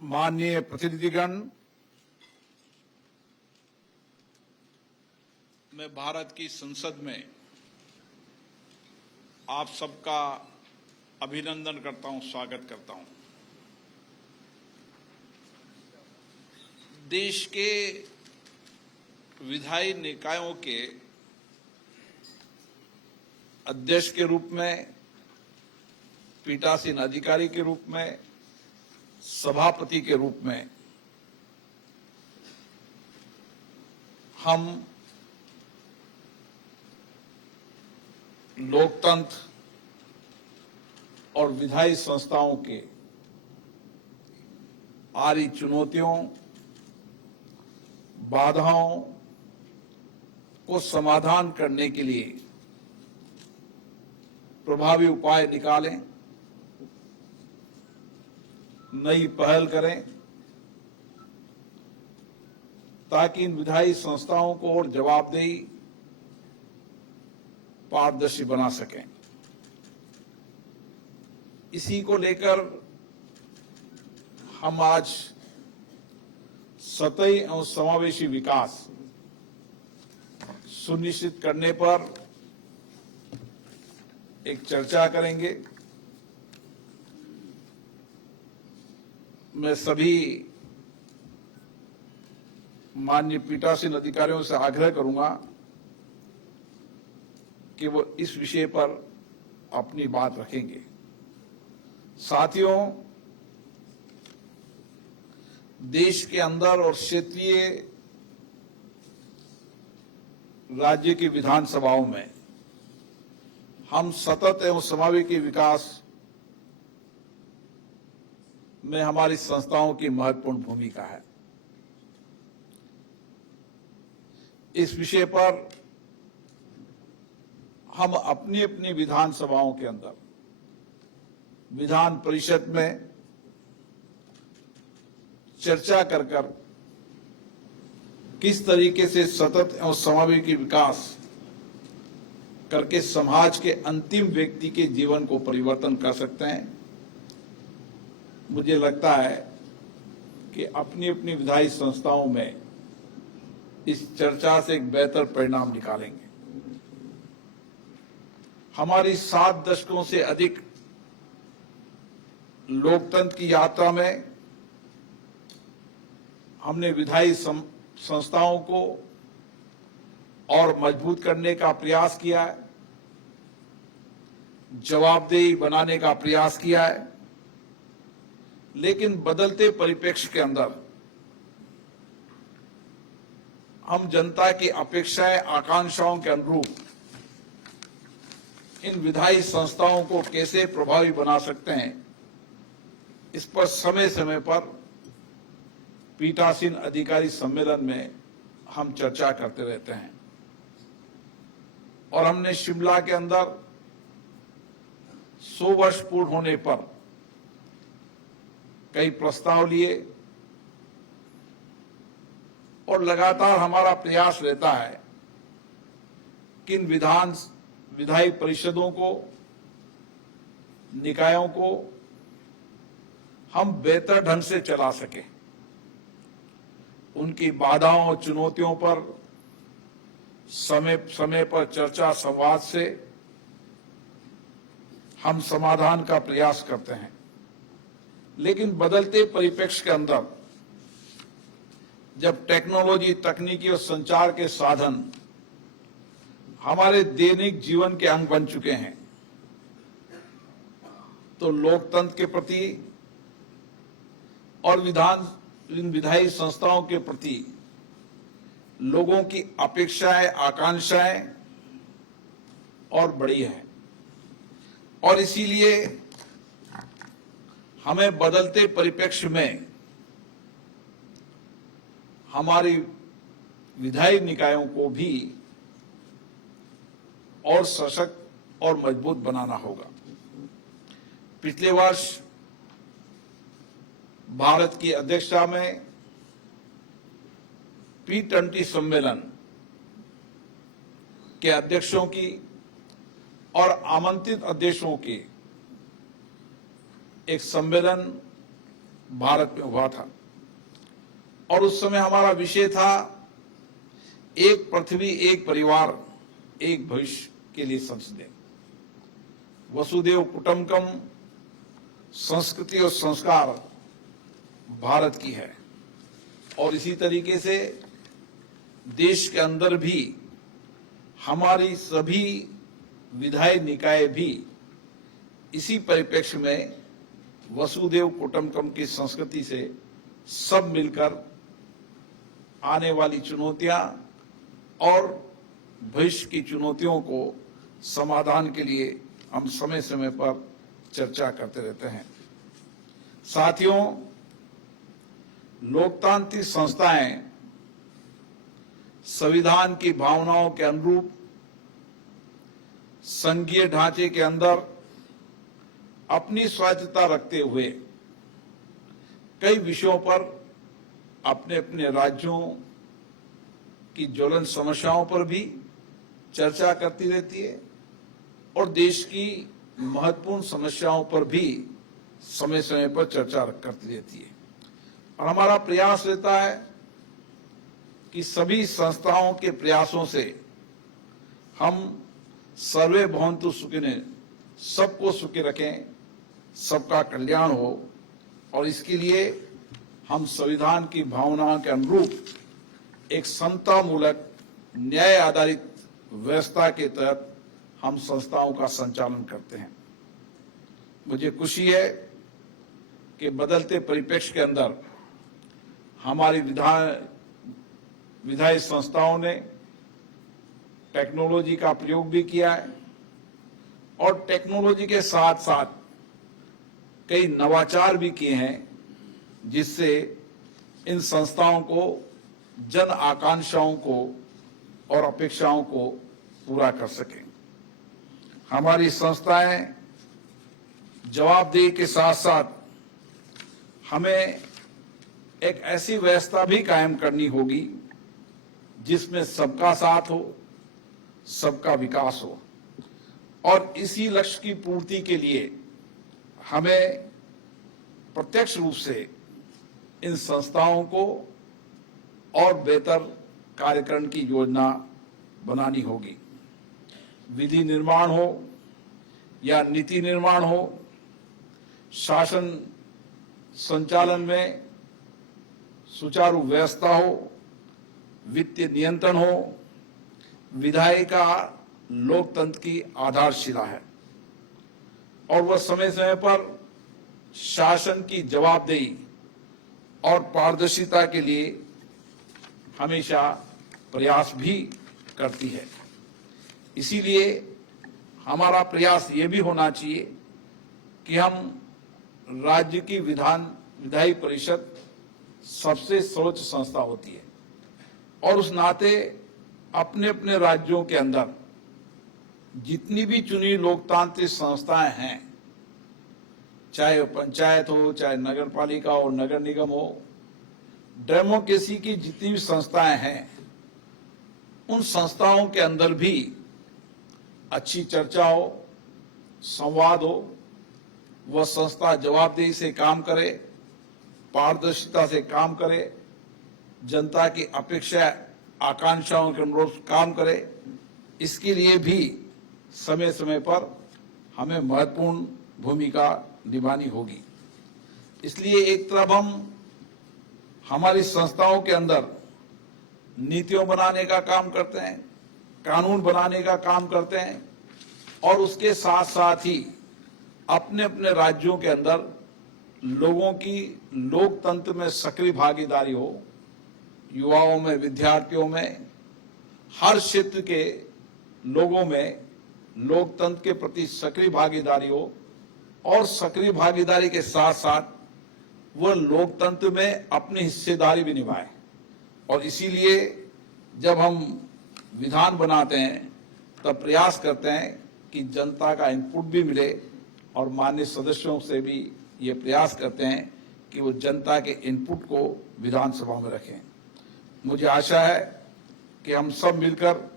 माननीय प्रतिनिधिगण, मैं भारत की संसद में आप सबका अभिनंदन करता हूं, स्वागत करता हूं। देश के विधायी निकायों के अध्यक्ष के रूप में, पीठासीन अधिकारी के रूप में, सभापति के रूप में हम लोकतंत्र और विधायी संस्थाओं के आ रही चुनौतियों, बाधाओं को समाधान करने के लिए प्रभावी उपाय निकालें, नई पहल करें, ताकि इन विधायी संस्थाओं को और जवाबदेही, पारदर्शी बना सकें। इसी को लेकर हम आज सतही एवं समावेशी विकास सुनिश्चित करने पर एक चर्चा करेंगे। मैं सभी माननीय पीठासीन अधिकारियों से आग्रह करूंगा कि वो इस विषय पर अपनी बात रखेंगे। साथियों, देश के अंदर और क्षेत्रीय राज्य की विधानसभाओं में हम सतत एवं समावेशी विकास में हमारी संस्थाओं की महत्वपूर्ण भूमिका है। इस विषय पर हम अपनी अपनी विधानसभाओं के अंदर, विधान परिषद में चर्चा कर किस तरीके से सतत एवं समावेशी विकास करके समाज के अंतिम व्यक्ति के जीवन को परिवर्तन कर सकते हैं। मुझे लगता है कि अपनी अपनी विधायी संस्थाओं में इस चर्चा से एक बेहतर परिणाम निकालेंगे। हमारी 7 दशकों से अधिक लोकतंत्र की यात्रा में हमने विधायी संस्थाओं को और मजबूत करने का प्रयास किया है, जवाबदेही बनाने का प्रयास किया है, लेकिन बदलते परिप्रेक्ष्य के अंदर हम जनता की अपेक्षाएं, आकांक्षाओं के अनुरूप इन विधायी संस्थाओं को कैसे प्रभावी बना सकते हैं, इस पर समय समय पर पीठासीन अधिकारी सम्मेलन में हम चर्चा करते रहते हैं। और हमने शिमला के अंदर 100 वर्ष पूर्ण होने पर कई प्रस्ताव लिए और लगातार हमारा प्रयास रहता है कि इन विधायी परिषदों को, निकायों को हम बेहतर ढंग से चला सकें। उनकी बाधाओं, चुनौतियों पर समय समय पर चर्चा, संवाद से हम समाधान का प्रयास करते हैं। लेकिन बदलते परिप्रेक्ष्य के अंदर जब टेक्नोलॉजी, तकनीकी और संचार के साधन हमारे दैनिक जीवन के अंग बन चुके हैं, तो लोकतंत्र के प्रति और विधायी संस्थाओं के प्रति लोगों की अपेक्षाएं, आकांक्षाएं और बड़ी हैं। और इसीलिए हमें बदलते परिप्रेक्ष्य में हमारी विधायी निकायों को भी और सशक्त और मजबूत बनाना होगा। पिछले वर्ष भारत की अध्यक्षता में P20 सम्मेलन के अध्यक्षों की और आमंत्रित अध्यक्षों की एक सम्मेलन भारत में हुआ था और उस समय हमारा विषय था एक पृथ्वी, एक परिवार, एक भविष्य के लिए संसदें। वसुदेव कुटुंबकम संस्कृति और संस्कार भारत की है और इसी तरीके से देश के अंदर भी हमारी सभी विधायी निकाय भी इसी परिप्रेक्ष्य में वसुदेव कुटुंबकम की संस्कृति से सब मिलकर आने वाली चुनौतियां और भविष्य की चुनौतियों को समाधान के लिए हम समय समय पर चर्चा करते रहते हैं। साथियों, लोकतांत्रिक संस्थाएं संविधान की भावनाओं के अनुरूप संघीय ढांचे के अंदर अपनी स्वायत्तता रखते हुए कई विषयों पर अपने अपने राज्यों की ज्वलंत समस्याओं पर भी चर्चा करती रहती है और देश की महत्वपूर्ण समस्याओं पर भी समय समय पर चर्चा करती रहती है। और हमारा प्रयास रहता है कि सभी संस्थाओं के प्रयासों से हम सर्वे भवन्तु सुखिनः, सबको सुखी रखें, सबका कल्याण हो और इसके लिए हम संविधान की भावनाओं के अनुरूप एक समतामूलक न्याय आधारित व्यवस्था के तहत हम संस्थाओं का संचालन करते हैं। मुझे खुशी है कि बदलते परिप्रेक्ष्य के अंदर हमारी विधायी संस्थाओं ने टेक्नोलॉजी का प्रयोग भी किया है और टेक्नोलॉजी के साथ साथ कई नवाचार भी किए हैं जिससे इन संस्थाओं को जन आकांक्षाओं को और अपेक्षाओं को पूरा कर सकें। हमारी संस्थाएं जवाबदेही के साथ साथ हमें एक ऐसी व्यवस्था भी कायम करनी होगी जिसमें सबका साथ हो, सबका विकास हो और इसी लक्ष्य की पूर्ति के लिए हमें प्रत्यक्ष रूप से इन संस्थाओं को और बेहतर कार्यक्रम की योजना बनानी होगी। विधि निर्माण हो या नीति निर्माण हो, शासन संचालन में सुचारू व्यवस्था हो, वित्तीय नियंत्रण हो, विधायी का लोकतंत्र की आधारशिला है और वह समय समय पर शासन की जवाबदेही और पारदर्शिता के लिए हमेशा प्रयास भी करती है। इसीलिए हमारा प्रयास ये भी होना चाहिए कि हम राज्य की विधायी परिषद सबसे सर्वोच्च संस्था होती है और उस नाते अपने अपने राज्यों के अंदर जितनी भी चुनी लोकतांत्रिक संस्थाएं हैं, चाहे पंचायत हो, चाहे नगर पालिका हो, नगर निगम हो, डेमोक्रेसी की जितनी भी संस्थाएं हैं, उन संस्थाओं के अंदर भी अच्छी चर्चा हो, संवाद हो, वह संस्था जवाबदेही से काम करे, पारदर्शिता से काम करे, जनता की अपेक्षा आकांक्षाओं के अनुरूप काम करे। इसके लिए भी समय समय पर हमें महत्वपूर्ण भूमिका निभानी होगी। इसलिए एक तरफ हम हमारी संस्थाओं के अंदर नीतियों बनाने का काम करते हैं, कानून बनाने का काम करते हैं और उसके साथ साथ ही अपने अपने राज्यों के अंदर लोगों की लोकतंत्र में सक्रिय भागीदारी हो, युवाओं में, विद्यार्थियों में, हर क्षेत्र के लोगों में लोकतंत्र के प्रति सक्रिय भागीदारी हो और सक्रिय भागीदारी के साथ साथ वह लोकतंत्र में अपनी हिस्सेदारी भी निभाए। और इसीलिए जब हम विधान बनाते हैं तब प्रयास करते हैं कि जनता का इनपुट भी मिले और माननीय सदस्यों से भी ये प्रयास करते हैं कि वो जनता के इनपुट को विधानसभा में रखें। मुझे आशा है कि हम सब मिलकर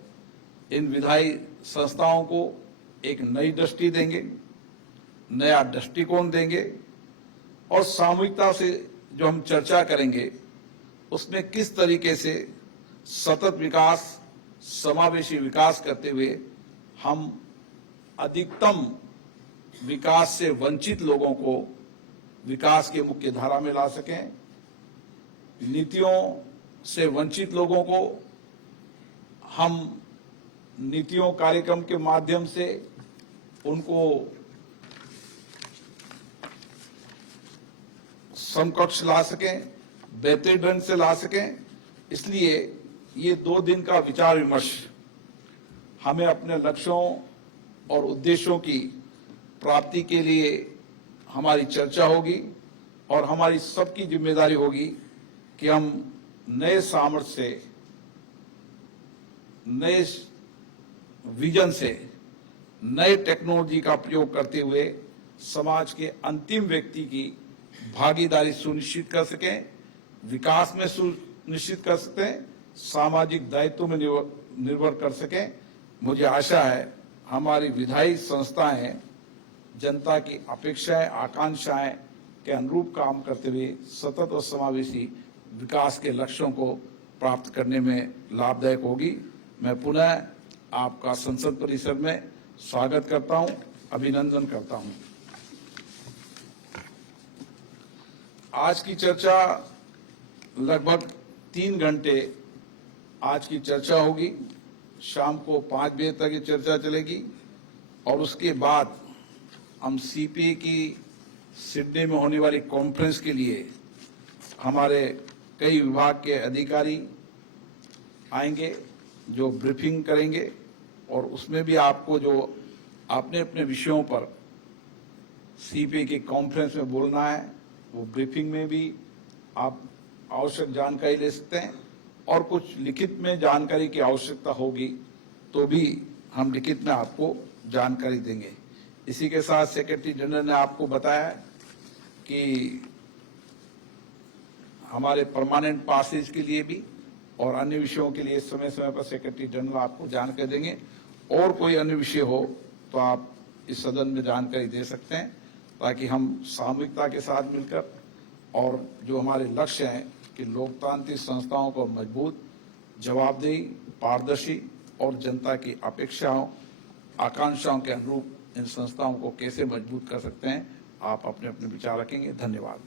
इन विधायी संस्थाओं को एक नई दृष्टि देंगे, नया दृष्टिकोण देंगे और सामूहिकता से जो हम चर्चा करेंगे उसमें किस तरीके से सतत विकास, समावेशी विकास करते हुए हम अधिकतम विकास से वंचित लोगों को विकास के मुख्य धारा में ला सकें, नीतियों से वंचित लोगों को हम नीतियों कार्यक्रम के माध्यम से उनको समकक्ष ला सकें, बेहतर ढंग से ला सकें। इसलिए ये 2 दिन का विचार विमर्श हमें अपने लक्ष्यों और उद्देश्यों की प्राप्ति के लिए हमारी चर्चा होगी और हमारी सबकी जिम्मेदारी होगी कि हम नए सामर्थ्य से, नए विजन से, नए टेक्नोलॉजी का प्रयोग करते हुए समाज के अंतिम व्यक्ति की भागीदारी सुनिश्चित कर सकें, विकास में सुनिश्चित कर सकें, सामाजिक दायित्व में निर्भर कर सकें। मुझे आशा है हमारी विधायी संस्थाएं जनता की अपेक्षाएं, आकांक्षाएं के अनुरूप काम करते हुए सतत और समावेशी विकास के लक्ष्यों को प्राप्त करने में लाभदायक होगी। मैं पुनः आपका संसद परिसर में स्वागत करता हूं, अभिनंदन करता हूं। आज की चर्चा लगभग 3 घंटे आज की चर्चा होगी। शाम को 5 बजे तक ये चर्चा चलेगी और उसके बाद हम सीपीए की सिडनी में होने वाली कॉन्फ्रेंस के लिए हमारे कई विभाग के अधिकारी आएंगे जो ब्रीफिंग करेंगे और उसमें भी आपको जो अपने अपने विषयों पर सीपीए की कॉन्फ्रेंस में बोलना है वो ब्रीफिंग में भी आप आवश्यक जानकारी ले सकते हैं और कुछ लिखित में जानकारी की आवश्यकता होगी तो भी हम लिखित में आपको जानकारी देंगे। इसी के साथ सेक्रेटरी जनरल ने आपको बताया कि हमारे परमानेंट पासेज के लिए भी और अन्य विषयों के लिए समय समय पर सेक्रेटरी जनरल आपको जानकारी देंगे और कोई अन्य विषय हो तो आप इस सदन में जानकारी दे सकते हैं ताकि हम सामूहिकता के साथ मिलकर और जो हमारे लक्ष्य हैं कि लोकतांत्रिक संस्थाओं को मजबूत, जवाबदेही, पारदर्शी और जनता की अपेक्षाओं, आकांक्षाओं के अनुरूप इन संस्थाओं को कैसे मजबूत कर सकते हैं, आप अपने अपने विचार रखेंगे। धन्यवाद।